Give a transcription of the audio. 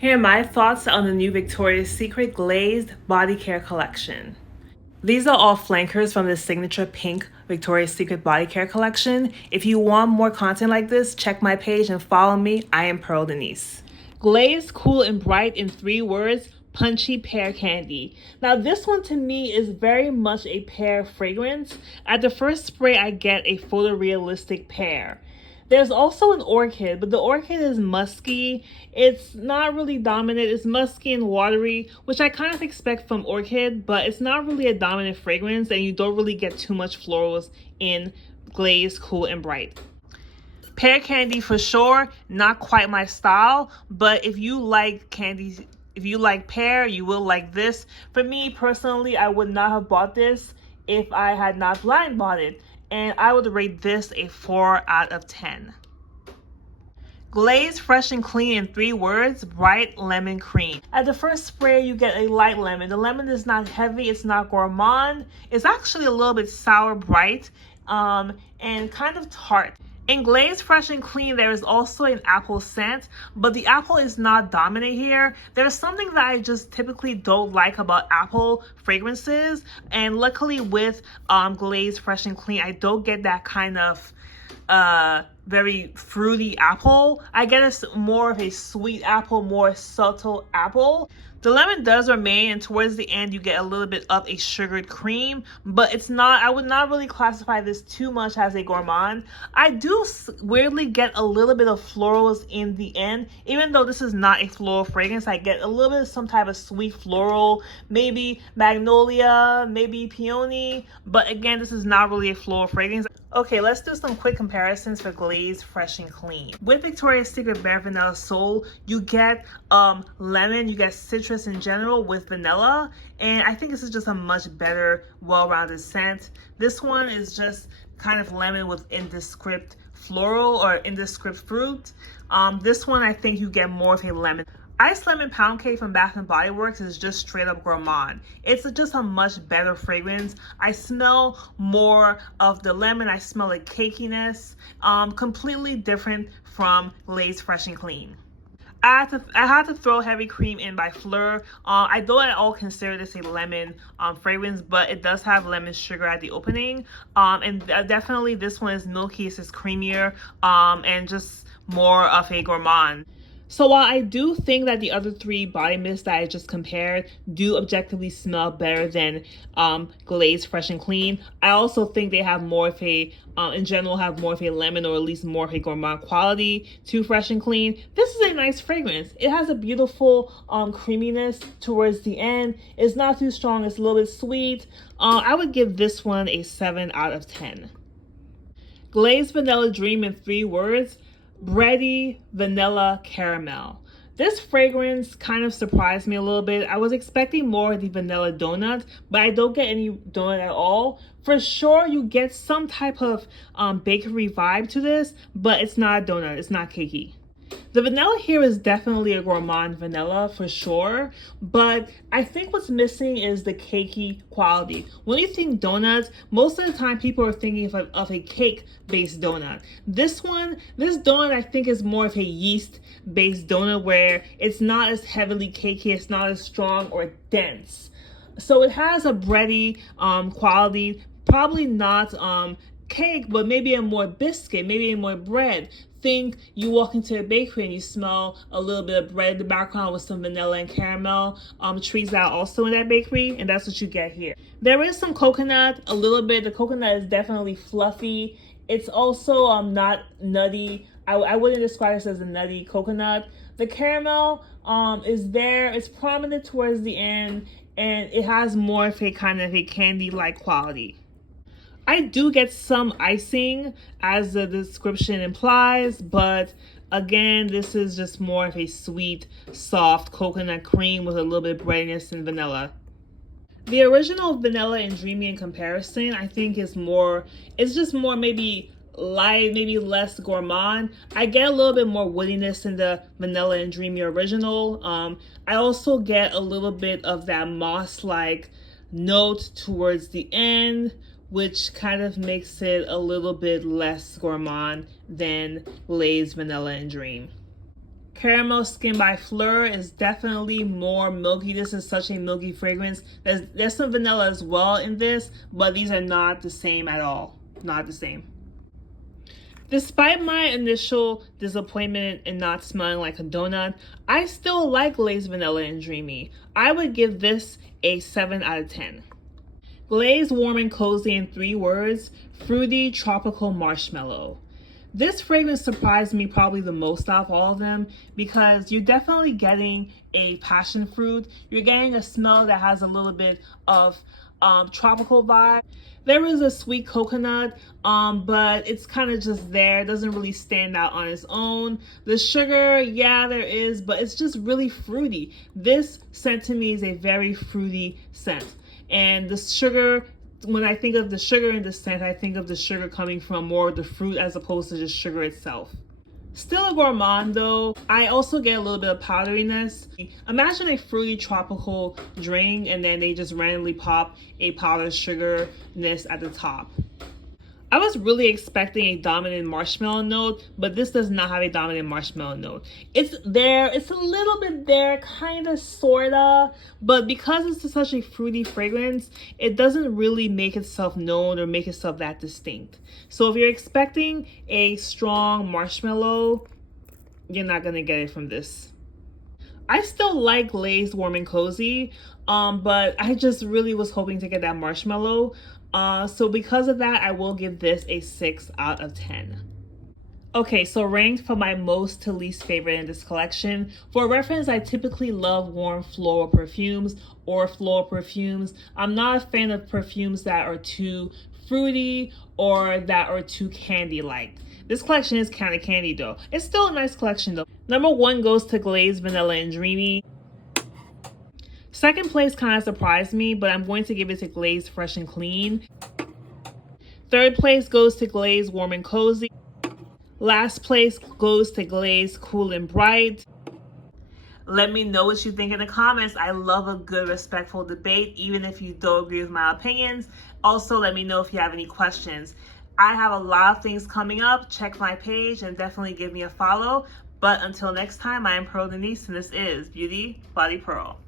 Here are my thoughts on the new Victoria's Secret Glazed Body Care Collection. These are all flankers from the signature pink Victoria's Secret Body Care Collection. If you want more content like this, check my page and follow me. I am Pearl Denise. Glazed Cool and Bright in 3 words, Punchy Pear Candy. Now this one to me is very much a pear fragrance. At the first spray I get a photorealistic pear. There's also an orchid, but the orchid is musky. It's not really dominant. It's musky and watery, which I kind of expect from orchid, but it's not really a dominant fragrance, and you don't really get too much florals in Glazed Cool and Bright. Pear candy for sure, not quite my style, but if you like candies, if you like pear, you will like this. For me personally, I would not have bought this if I had not blind bought it. And I would rate this a 4 out of 10. Glazed Fresh and Clean in 3 words, Bright Lemon Cream. At the first spray, you get a light lemon. The lemon is not heavy, it's not gourmand. It's actually a little bit sour bright and kind of tart. In Glazed Fresh and Clean, there is also an apple scent, but the apple is not dominant here. There's something that I just typically don't like about apple fragrances, and luckily with Glazed Fresh and Clean, I don't get that kind of very fruity apple. I get more of a sweet apple, more subtle apple. The lemon does remain, and towards the end you get a little bit of a sugared cream, but it's not, I would not really classify this too much as a gourmand. I do weirdly get a little bit of florals in the end. Even though this is not a floral fragrance, I get a little bit of some type of sweet floral, maybe magnolia, maybe peony, but again, this is not really a floral fragrance. Okay, let's do some quick comparisons for Glazed Fresh and Clean. With Victoria's Secret Bare Vanilla Soul, you get lemon, you get citrus in general with vanilla, and I think this is just a much better, well-rounded scent. This one is just kind of lemon with indescript floral or indescript fruit. This one, I think you get more of a lemon. Iced Lemon Pound Cake from Bath & Body Works is just straight up gourmand. It's just a much better fragrance. I smell more of the lemon. I smell a cakiness. Completely different from Glazed Fresh and Clean. I had to throw Heavy Cream in by Fleur. I don't at all consider this a lemon fragrance, but it does have lemon sugar at the opening. And definitely this one is milky, it's just creamier, and just more of a gourmand. So while I do think that the other 3 body mists that I just compared do objectively smell better than Glazed Fresh and Clean, I also think they have more of a, in general, have more of a lemon or at least more of a gourmand quality to Fresh and Clean. This is a nice fragrance. It has a beautiful creaminess towards the end. It's not too strong. It's a little bit sweet. I would give this one a 7 out of 10. Glazed Vanilla Dream in 3 words, bready vanilla caramel. This fragrance kind of surprised me a little bit. I was expecting more of the vanilla donut, but I don't get any donut at all. For sure, you get some type of bakery vibe to this, but it's not a donut. It's not cakey. The vanilla here is definitely a gourmand vanilla for sure, but I think what's missing is the cakey quality. When you think donuts, most of the time people are thinking of a cake-based donut. This donut I think is more of a yeast-based donut where it's not as heavily cakey, it's not as strong or dense. So it has a bready quality, probably not cake, but maybe a more biscuit, maybe a more bread. Think you walk into a bakery and you smell a little bit of bread in the background with some vanilla and caramel trees that are also in that bakery, and that's what you get here. There is some coconut, a little bit. The coconut is definitely fluffy. It's also not nutty. I wouldn't describe this as a nutty coconut. The caramel is there. It's prominent towards the end, and it has more of a kind of a candy-like quality. I do get some icing, as the description implies, but again, this is just more of a sweet, soft coconut cream with a little bit of breadiness and vanilla. The original Vanilla and Dreamy in comparison, I think is more, it's just more maybe light, maybe less gourmand. I get a little bit more woodiness in the Vanilla and Dreamy original. I also get a little bit of that moss-like note towards the end, which kind of makes it a little bit less gourmand than Glazed Vanilla and Dream. Caramel Skin by Fleur is definitely more milky. This is such a milky fragrance. There's some vanilla as well in this, but these are not the same at all. Not the same. Despite my initial disappointment in not smelling like a donut, I still like Glazed Vanilla and Dreamy. I would give this a 7 out of 10. Glazed Warm and Cozy in 3 words, Fruity Tropical Marshmallow. This fragrance surprised me probably the most out of all of them because you're definitely getting a passion fruit. You're getting a smell that has a little bit of tropical vibe. There is a sweet coconut, but it's kind of just there. It doesn't really stand out on its own. The sugar, yeah, there is, but it's just really fruity. This scent to me is a very fruity scent. And the sugar, when I think of the sugar in the scent, I think of the sugar coming from more of the fruit as opposed to just sugar itself. Still a gourmand though. I also get a little bit of powderiness. Imagine a fruity tropical drink and then they just randomly pop a powdered sugarness at the top. I was really expecting a dominant marshmallow note, but this does not have a dominant marshmallow note. It's there, it's a little bit there, kind of, sorta, but because it's such a fruity fragrance, it doesn't really make itself known or make itself that distinct. So if you're expecting a strong marshmallow, you're not gonna get it from this. I still like Glazed Warm and Cozy, but I just really was hoping to get that marshmallow. So because of that, I will give this a 6 out of 10. Okay, so ranked from my most to least favorite in this collection. For reference, I typically love warm floral perfumes or floral perfumes. I'm not a fan of perfumes that are too fruity or that are too candy-like. This collection is kind of candy though. It's still a nice collection though. Number 1 goes to Glazed Vanilla and Dreamy. Second place kind of surprised me, but I'm going to give it to Glazed Fresh and Clean. Third place goes to Glazed Warm and Cozy. Last place goes to Glazed Cool and Bright. Let me know what you think in the comments. I love a good, respectful debate, even if you don't agree with my opinions. Also, let me know if you have any questions. I have a lot of things coming up. Check my page and definitely give me a follow. But until next time, I am Pearl Denise, and this is Beauty Body Pearl.